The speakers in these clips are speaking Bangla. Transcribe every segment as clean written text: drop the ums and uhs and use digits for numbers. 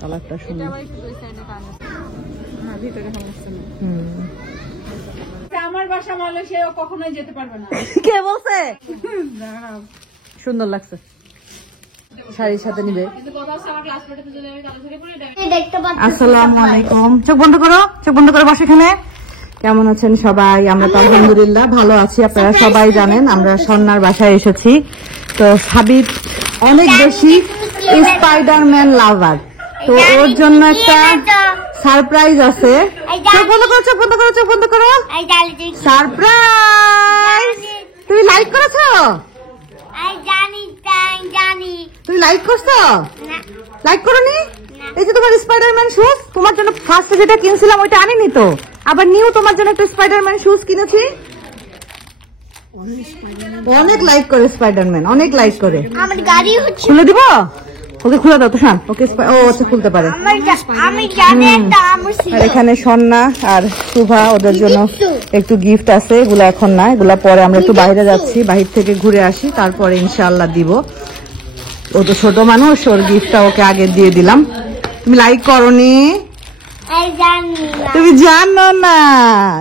কালারটা সুন্দর। আমার বাসা মালয়েশিয়া কখনোই যেতে পারবে না। কে বলছে? সুন্দর লাগছে, শাড়ির সাথে নিবে। আসসালামু আলাইকুম। চোখ বন্ধ করো, চোখ বন্ধ করে বসে এখানে। কেমন আছেন সবাই? আমরা তো আলহামদুলিল্লাহ ভালো আছি। আপনারা সবাই জানেন আমরা স্বর্ণার বাসায় এসেছি। তো সাবিত অনেক বেশি স্পাইডারম্যান লাভার, তো ওর জন্য একটা সারপ্রাইজ আছে। চোখ বন্ধ করো, চোখ বন্ধ করো, চোখ বন্ধ করো। সারপ্রাইজ! তুমি লাইক করেছো? তুমি লাইক করছো? লাইক করোনি? এই যে তোমার স্পাইডারম্যান শুজ, তোমার জন্য ফার্স্টে যেটা কিনছিলাম ওইটা আনিনি তো, আবার নিউ তোমার জন্য একটা স্পাইডারম্যান শুজ কিনেছি। অনেক লাইক করে স্পাইডারম্যান, অনেক লাইক করে। আমার গাড়ি হচ্ছে, খুলে দিব? ওকে খুলে দাও তো শান। ওকে ও আচ্ছা খুলতে পারে। আমি জানি একটা আমার আর এখানে স্বর্ণা আর শুভা, ওদের জন্য একটু গিফট আছে। এগুলা এখন না, এগুলা পরে। আমরা একটু বাইরে যাচ্ছি, বাহির থেকে ঘুরে আসি, তারপরে ইনশাআল্লাহ দিব। ও তো ছোট মানুষ, ওর গিফটটা ওকে আগে দিয়ে দিলাম। তুমি লাইক করনি? তুমি জানো না?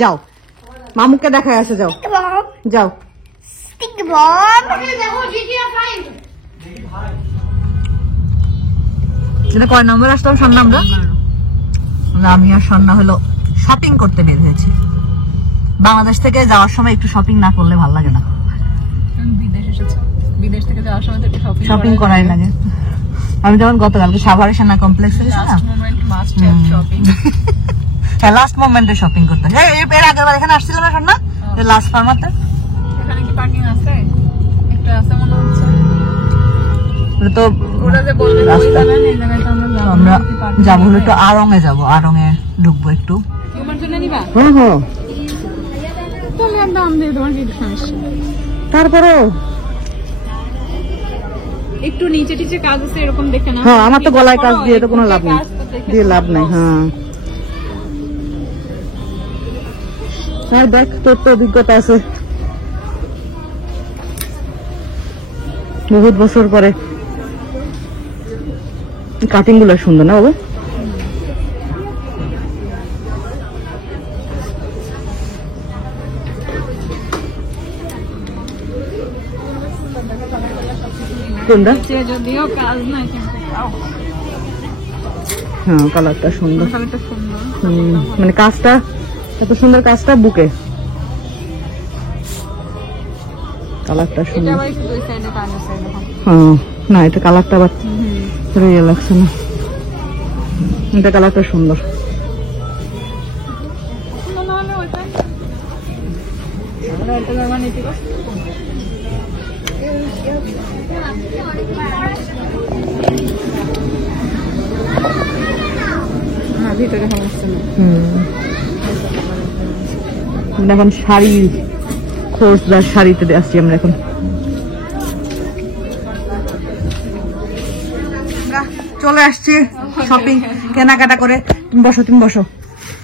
যাও মামুকে দেখায় আসো, যাও যাও। কয় নম্বর আসলাম স্বর্ণা? আমরা আমি আর স্বর্ণা হলো শপিং করতে বের হয়েছি। বাংলাদেশ থেকে যাওয়ার সময় একটু শপিং না করলে ভালো লাগে না। বিদেশ থেকে যাওয়ার সময় তো শপিং করাই লাগে। আমি যখন গতকালকে সাভারে সেনা কমপ্লেক্সে গেছিলাম, লাস্ট মোমেন্টে শপিং করতে। এর আগের বার এখানে আসছিলাম না স্বর্ণা, লাস্ট ফার্মাতে। এখানে কি পার্কিং আছে? একটা আছে মনে হচ্ছে। তো আমরা যাবো হলো একটু আড়ং এ যাবো, আড়ং এ ঢুকবো একটু। তারপরে একটু নিচে টিচে কাজ আছে এরকম দেখে না। হ্যাঁ, আমার তো গলায় কাজ দিয়ে তো কোনো লাভ নেই, দিয়ে লাভ নেই। হ্যাঁ, আর দেখ তোর তো অভিজ্ঞতা আছে বহুত বছর পরে। কাটিং গুলো সুন্দর না বাবা? কোনটা? যদিও কাজ নাই, হ্যাঁ, কালারটা সুন্দর। কালারটা সুন্দর, মানে কাজটা এত সুন্দর, কাজটা বুকে। কালারটা সুন্দর। হ্যাঁ, না এটা কালারটা আবার ইয়ে লাগছে না, এটা কালারটা সুন্দর। এখন শাড়ি, খোঁজদার শাড়িতে আসছি আমরা এখন। চলে আসছি শপিং কেনাকাটা করে। তুমি বসো, তুমি বসো।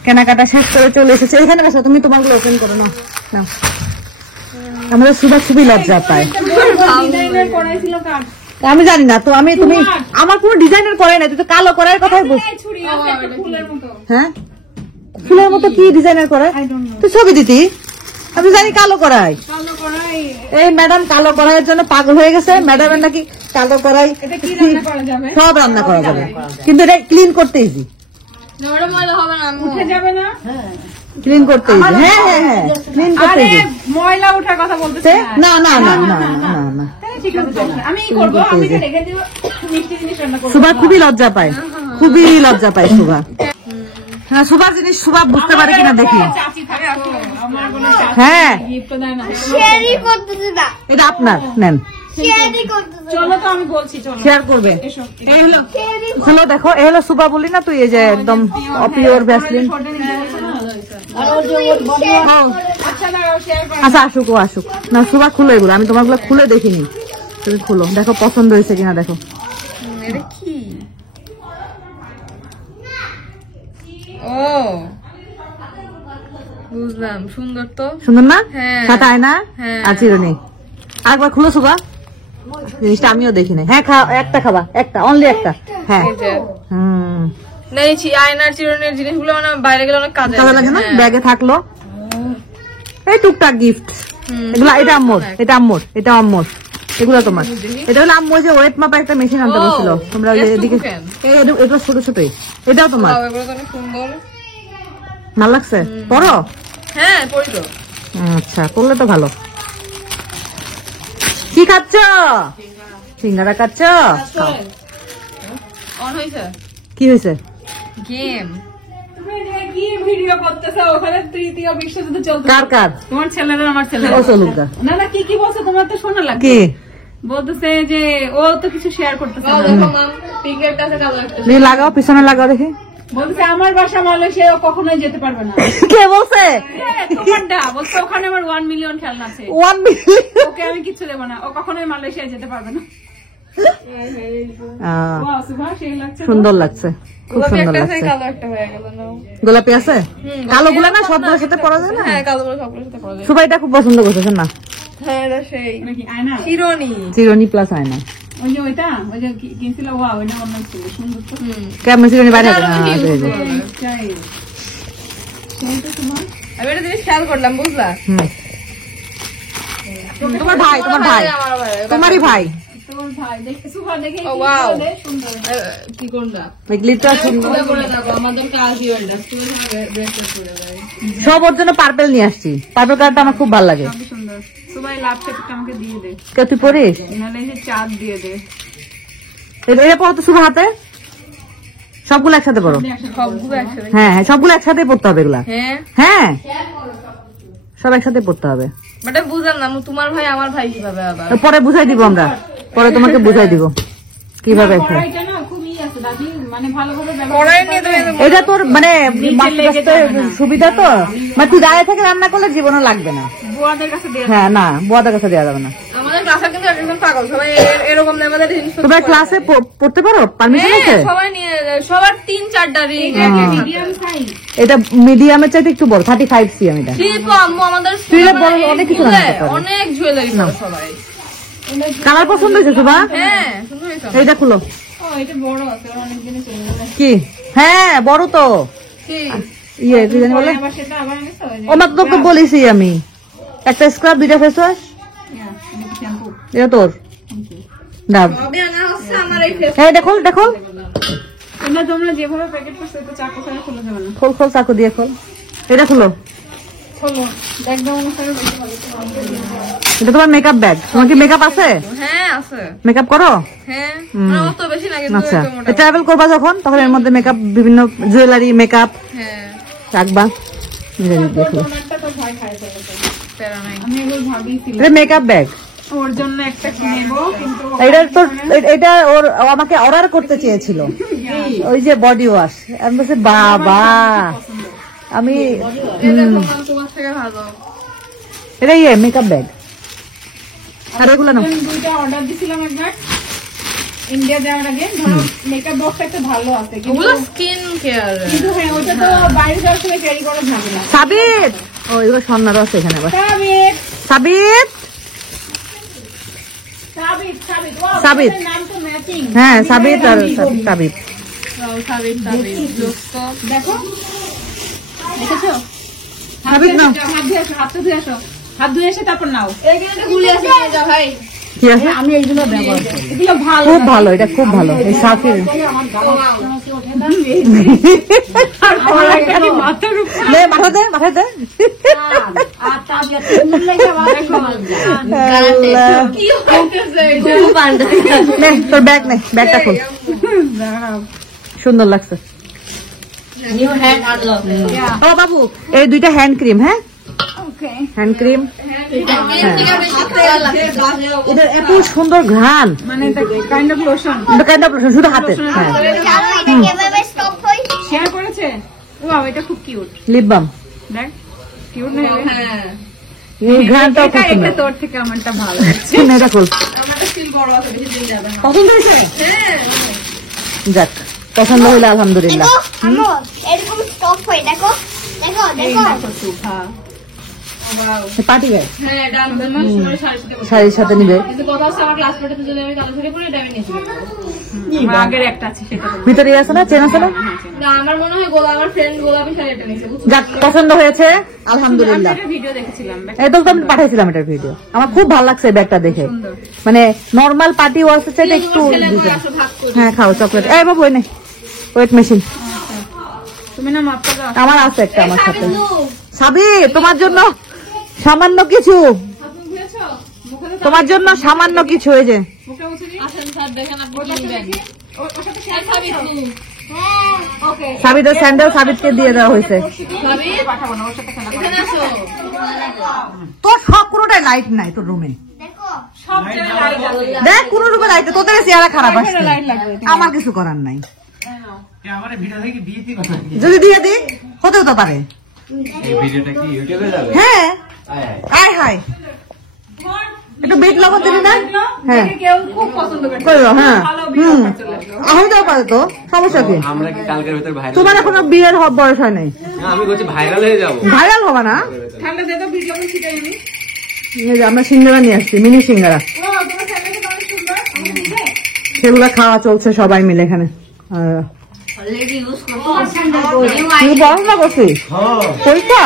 কেনাকাটা শেষ করে চলে এসেছে। এখানে বসো, তুমি তোমার গুলো ওপেন করো না। আমাদের সুবাস খুবই লজ্জা পায়। আমি জানি না তো, আমি তুমি আমার কোনো ডিজাইনের করে না, তুই তো কালো করার কথাই বলছিস। হ্যাঁ, ফুলের মতো কি ডিজাইনের করে? তুই ছবি দিতি, আমি জানি কালো করাই। এই ম্যাডাম কালো করাইয়ের জন্য পাগল হয়ে গেছে। ম্যাডামের নাকি কালো করাই সব রান্না করা যাবে, কিন্তু এটা ক্লিন করতে ইজি। ক্লিন করতে ইজি। হ্যাঁ হ্যাঁ হ্যাঁ, ক্লিন করতে ইজি। ময়লা ওঠার কথা বলতেছে না না না না না না। সুভা খুবই লজ্জা পায়, খুবই লজ্জা পায় সুভা। হ্যাঁ, সুভার জিনিস সুভা বুঝতে পারে কিনা দেখি। হ্যাঁ, এটা আপনার, নেন। চলো তো আমি বলছি, শেয়ার করবে। হলো দেখো, এ হলো সুভা বলি না তুই, এই যে একদম অপিওর ভ্যাসলিন। আচ্ছা আসুক, ও আসুক না। সুভা খুলে এগুলো, আমি তোমার গুলো খুলে দেখিনি। তুমি খুলো, দেখো পছন্দ হয়েছে কিনা দেখো। ও বুঝলাম, সুন্দর তো। সুন্দর না? হ্যাঁ, খাতায় না? আর চিরুনি। আরেকবার খুলো সুভা, জিনিসটা আমিও দেখি নাই। হ্যাঁ, একটা খাবা, একটা, অনলি একটা। হ্যাঁ, নিয়েছি আয়নার চিরুনির জিনিসগুলো মানে বাইরে গেলে অনেক কাজে কাজে লাগে না, ব্যাগে থাকলো। এই টুকটাক গিফট এগুলা, এটা আম্মুর, এটা আম্মুর, এটা আম্মুর, এগুলো তোমার। এটা হলো আম্মু যে ওয়েট মাপা একটা মেশিন আনতে বলছিল, তোমরা এদিকে এগুলো ছোট ছোটই, এটাও তোমার। এগুলো তো অনেক সুন্দর। ভালো লাগছে, পড়ো? হ্যাঁ পড়ি তো। আচ্ছা, পড়লে তো ভালো। কি খাচ্ছ? সিঙ্গারা খাচ্ছ? খাও। অন হয়েছে কি হয়েছে? গেম। তুমি কি ভিডিও করতেছো? ওখানে তৃতীয় বিশ্বযুদ্ধ চলছে। কার কার? তোমার ছেলেরা আমার ছেলেরা। ও চলুকা। না না, কি কি বলছো তোমার তো শোনা লাগবে। কি বলতেছে যে ও তো কিছু শেয়ার করতেছে না। দেখো মাম, টিকেটটা আছে কালো একটা। তুমি লাগাও, পিছনে লাগাও দেখি। বলতেছে আমার বাসা মালয়েশিয়া ও কখনোই যেতে পারবে না। কে বলছে? তোমারটা বলছে ওখানে আমার 1 মিলিয়ন খেলনা আছে। 1 মিলিয়ন? ওকে আমি কিছু দেব না, ও কখনোই মালয়েশিয়া যেতে পারবে না। ওয়াও সুভা, সেই লাগছে। সুন্দর লাগছে, খুব সুন্দর লাগছে। কালো একটা হয়ে গেল না? গোলাপি আছে? কালো গুলা না সবগুলোর সাথে পরা যায় না? হ্যাঁ কালো গুলো সবগুলোর সাথে পরা যায়। সবাই এটা খুব পছন্দ করতেছেন না? হ্যাঁ এটা সেই নাকি আয়না চিরুনি। চিরুনি প্লাস আয়না। ওই যে ওইটা ওই যে কিনছিল, ওয়াও ওইটা অনেক সুন্দর তো। কেমন চিরুনি বাইরে হবে না? আমি একটা জিনিস খেয়াল করলাম, বুঝলা? তোমার ভাই, তোমার ভাই, তোমারই ভাই। তোমার ভাই দেখে সুভা দেখে সুন্দর। কি কোনটা? গ্লিটার সুন্দর। করে দেখো আমাদের কাজই ওইটা তুমি ড্রেস করে দাও। সব ওর জন্য পার্পল নিয়ে আসছি, পার্পল কালারটা আমার খুব ভালো লাগে। খুব সুন্দর। সবাই লাভ থেকে আমাকে দিয়ে দে। কে তুই পরিস? নালে এই যে চাঁদ দিয়ে দে। এটা পড়ো তো শুভ হাতে, সবগুলো একসাথে পড়ো। সবগুলো একসাথে। হ্যাঁ হ্যাঁ, সবগুলো একসাথে পড়তে হবে এগুলা। হ্যাঁ হ্যাঁ, সব একসাথে পড়তে হবে। বাট বুঝলাম না তোমার ভাই আমার ভাই কিভাবে আবার? তো পরে বুঝাই দিব আমরা, পরে তোমাকে বুঝাই দিব কিভাবে। পড়াইটা না খুবই আছে দাদি, মানে ভালোভাবে পড়াই নিয়ে তুমি এটা তোর মানে সুবিধা তো, মানে তুই দাঁড়িয়ে থেকে রান্না করলে জীবনও লাগবে না। বুয়াদের কাছে দিয়ে। হ্যাঁ না, বুয়াদের কাছে দেওয়া যাবে না। আমাদের ক্লাসে কিন্তু একদম পাগল সবাই এরকম না, আমাদের তোমরা ক্লাসে পড়তে পারো? পারমিশন আছে? সবাই নিয়ে সবার 3-4টা রিং মিডিয়াম সাইজ। এটা মিডিয়ামের চাইতে একটু বড়, 35 সিএম এটা। ঠিক আম্মু আমাদের বড় অনেক কিছু রান্না করতে পারো। অনেক জুয়েলারি করে সবাই। কালার পছন্দ হয়েছে সুভা? হ্যাঁ সুন্দর হয়েছে। এইটা খুলো। ও এটা বড় আছে, অনেক জিনিস আছে। কি? হ্যাঁ বড় তো। কি ইয়ে কি জানি বলে, আবার সেটা আবার এনেছো? ও মাত্র তোকে বলেছি আমি, একটা স্ক্রাব, 2টা ফেস ওয়াশ। শ্যাম্পু এটা তোর দাও। সবই আনা হচ্ছে আমার এই ফেস। হ্যাঁ দেখো দেখো, তোমরা তোমরা যেভাবে প্যাকেট করছো তো চাকু ছাড়া খুলে যাবে না। খোল খোল, চাকু দিয়ে খোল। এটা খুলো। খোলো একদম অনুসারে বেশি ভালো। এটা তোমার মেকআপ ব্যাগ। তোমার কি মেকআপ আছে? হ্যাঁ আছে। মেকআপ করো? হ্যাঁ না অত বেশি না কিন্তু আচ্ছা, একটু মোটা। ট্রাভেল করবা যখন তখন এর মধ্যে মেকআপ, বিভিন্ন জুয়েলারি মেকআপ হ্যাঁ রাখবা। দেখো তোমারটা তো ভাই খাই ফেলেছে, প্যারা নাই। আমি এগুলো ভাবিয়েছিলাম এটা মেকআপ ব্যাগ। ওর জন্য একটা কিনবো, কিন্তু এটা তোর, এটা ওর আমাকে অর্ডার করতে চেয়েছিল, ওই যে বডি ওয়াশ। আমি বলছি বাবা, আমি তোমার থেকে ভালো। এটা ইয়ে মেকআপ ব্যাগ। আর এগুলো না, 2টা অর্ডার দিছিলাম একবার ইন্ডিয়া যাওয়ার আগে। ধরো মেকআপ বক্স একটা ভালো আছে, কিন্তু স্কিন কেয়ার, কিন্তু হ্যাঁ ওটা তো বাইরে যাওয়ার সময় ক্যারি করা ঝামেলা। সাবিত, ও এগুলো স্বর্ণারও আছে এখানে আবার। সাবিত সাবিত, সাবিত সাবিত ওয়াও, সাবিত। নাম তো ম্যাচিং। হ্যাঁ সাবিত আর সাবিত। ওয়াও সাবিত সাবিত দোস্তো দেখো, দেখেছো? সাবিত না, হাত ধুয়ে আসো, হাত ধুয়ে আসো, হাত ধুয়ে এসে তারপর নাও। এইগুলো গুলি আছে নিয়ে যাও ভাই। কি আছে? আমি এইগুলো ব্যবহার করি, এগুলো ভালো, খুব ভালো, এটা খুব ভালো। এই সাফির মাথার উপর নে, মাথা দে, মাথা দে। আর তাবিয়া তুমি লাগা আল্লাহ। কি হইতেছে নে তোর ব্যাগ নে, ব্যাগটা খোল। সুন্দর লাগছে। New hand unlock. ও বাবু, এই 2টা হ্যান্ড ক্রিম। হ্যাঁ ওকে হ্যান্ড ক্রিম। এটা এটা এত সুন্দর ঘ্রাণ, মানে এটা কাইন্ড অফ লোশন। এটা কাইন্ড অফ লোশন, শুধু হাতে। হ্যাঁ, জানো এটা কিভাবে স্টপ হয়? শেয়ার করেছে। ওয়াও এটা খুব কিউট। Lip balm. দেখ কিউট না? হ্যাঁ এই ঘ্রাণটাও খুব এটা সুন্দর। তোর থেকে আমারটা ভালো। নে, এটা খোল। আমারটা স্টিল বড় আছে, বেশি দিন যাবে না। পছন্দ হয়েছে? হ্যাঁ যাক, পছন্দ হইলে আলহামদুলিল্লাহ। দেখো আমো এরকম স্টপ হয়, দেখো দেখো এই দেখো। দেখো সুভা। ওয়াও পার্টি ব্যাগ হ্যাঁ এটা আমাদের না সুন্দর শাড়ির সাথে পরে। শাড়ির সাথে নিবে। কিন্তু কথা হচ্ছে আমার ক্লাস পড়াতে যদি আমি কালো শাড়ি পরে এটা আমি নিয়েছি। আগের একটা আছে সেটা। ভিতরে আছে না, চেন আছে না? হ্যাঁ, না আমার মনে হয় আমার ফ্রেন্ড গোলাপি শাড়িটা নিয়েছে যাক পছন্দ হয়েছে আলহামদুলিল্লাহ। ভিডিও দেখেছিলাম এই তো আমি পাঠাইছিলাম এটার ভিডিও, আমার খুব ভালো লাগছে এই ব্যাগটা দেখে। মানে নর্মাল পার্টি ওয়ার্সের চাইতে একটু হ্যাঁ খাও চকলেট। এই বাবু এনে ওয়েট মেশিন তুমি না মাপটা দাও আমার আছে একটা আমার সাথে। সাবি তোমার জন্য সামান্য কিছু, তোমার জন্য সামান্য কিছু। এই যে সাবিদের স্যান্ডেল সাবিদকে দিয়ে দেওয়া হয়েছে। তোর সব কোনোটাই লাইট নাই তোর রুমে, দেখ কোন রুমে লাইট, তোদের চেহারা খারাপ আসছে, আমার কিছু করার নাই। যদি দিয়ে দিই হতেও তো পারে। হ্যাঁ আয় হায় একটু বেট লবণ দিবি না? হ্যাঁ হ্যাঁ হতেও পারে তো, সমস্যা কি? তোমার এখনো বিয়ের বয়স হয় নাই, ভাইরাল হবা না। আমরা সিঙ্গারা নিয়ে আসছি, মিনি সিঙ্গারা, সেগুলা খাওয়া চলছে সবাই মিলে এখানে। পড়াশোনা করছিস? পরীক্ষা?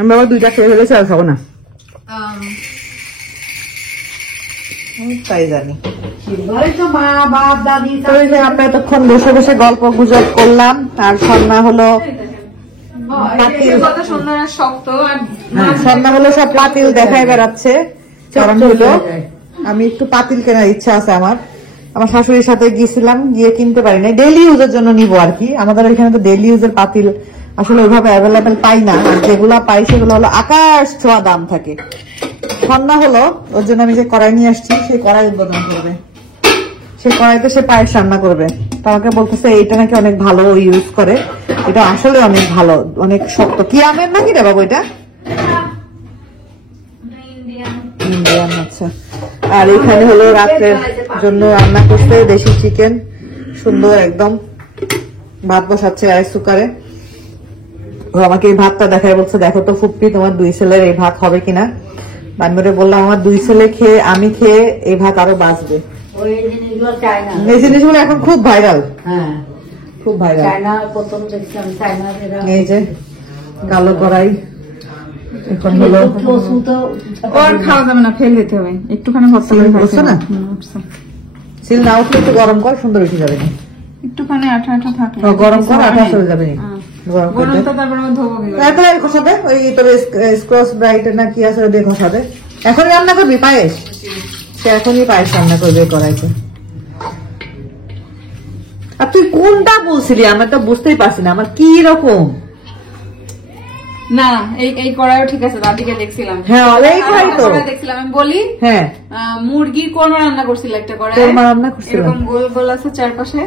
আমি আবার 2টা খেয়ে ফেলেছি, আর খাবো না তাই জানি। আমরা এতক্ষণ বসে বসে গল্প গুজব করলাম, আর সন্ধ্যা হলো সন্ধ্যা হলো সব পাতিল দেখায় বেড়াচ্ছে। কারণ হলো আমি একটু পাতিল কেনার ইচ্ছা আছে আমার শাশুড়ির সাথে গিয়েছিলাম, গিয়ে কিনতে পারি না, ডেইলি ইউজের জন্য নিবো আর কি। আমাদের এখানে তো ডেইলি ইউজের পাতিল আসলে ওইভাবে অ্যাভেলেবেল পাই না, আর যেগুলা পাই সেগুলো হলো আকাশ ছোঁয়া দাম থাকে। সন্ধ্যা হলো ওর জন্য আমি যে কড়াই নিয়ে আসছি, সেই কড়াই উদ্বোধন করবে, সেই কড়াইতে সে পায়েস রান্না করবে। তো আমাকে বলতেছে এইটা নাকি অনেক ভালো ইউজ করে, এটা আসলে অনেক ভালো, অনেক শক্ত। কি আমের নাকি রে বাবু এটা? ইন্ডিয়ান। আচ্ছা, আর এখানে হলো রাত্রের জন্য রান্না করতে দেশি চিকেন, সুন্দর একদম ভাত বসাচ্ছে রাইস কুকারে। ও আমাকে এই ভাতটা দেখায় বলছে, দেখো তো ফুপ্পি তোমার 2 ছেলের এই ভাত হবে কিনা। আমি বললাম আমার 2 ছেলে খেয়ে আমি খেয়ে এই ভাত আরো বাঁচবে। এই জিনিসগুলো এখন খুব ভাইরাল, হ্যাঁ খুব ভাইরাল। এই যে কালো কড়াই এখন হলো খাওয়া যাবে না, ফেল দিতে হবে একটুখানি। বলছো না সিল না উঠলে একটু গরম কর, সুন্দর উঠে যাবে, একটুখানি আঠা আঠা থাকে, গরম কর আঠা চলে যাবে। খসাবে ওই তোর স্ক্রচ ব্রাইটের না কি আছে দিয়ে খসাবে। এখনই রান্না করবি পায়েস? সে এখনই পায়েস রান্না করবে কড়াইতে। আর তুই কোনটা বলছিলি? আমরা তো বুঝতেই পারছি না, আমার কি রকম। না এই কড়াইও ঠিক আছে, দাদিকে দেখছিলাম। হ্যাঁ এই কড়াই তো দেখছিলাম। আমি বলি হ্যাঁ মুরগির কোরমা রান্না করছিল একটা কড়াই, কোরমা রান্না করছিল, এরকম গোল গোল আছে চারপাশে,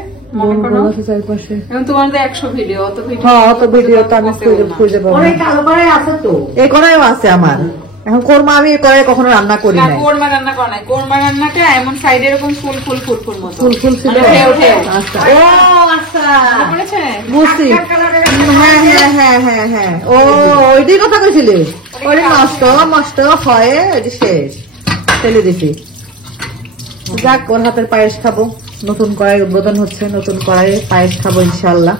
চারপাশে। এবং তোমার তো 100 ভিডিও, অত ভিডিও, হ্যাঁ অত ভিডিও তো আমি খুঁজে পাবো। কালো কড়াই আছে তো, এই কড়াইও আছে আমার। এখন কোরমা আমি এই কড়াই কখনো রান্না করি না। কোরমা রান্না করা নাই, কোরমা রান্নাটা এমন সাইডে এরকম ফুল ফুল ফুল ফুল মতো, ফুল ফুল ছিল। আচ্ছা ও আচ্ছা বুঝছি, হ্যাঁ হ্যাঁ হ্যাঁ হ্যাঁ হ্যাঁ ও ওইটাই কথা কইছিলি। ওটা নষ্ট নষ্ট হয়, ওইটা শেষ ফেলে দিছি। যাক ওর হাতের পায়েস খাবো, নতুন কড়াই উদ্বোধন হচ্ছে, নতুন কড়াইয়ে পায়েস খাবো ইনশাল্লাহ।